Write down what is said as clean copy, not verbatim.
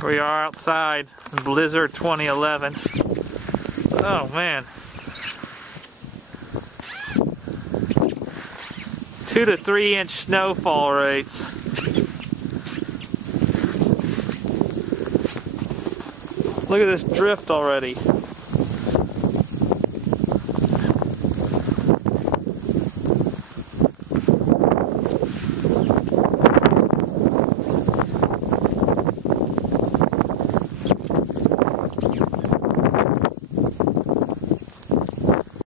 Here we are outside, Blizzard 2011. Oh man. 2 to 3 inch snowfall rates. Look at this drift already.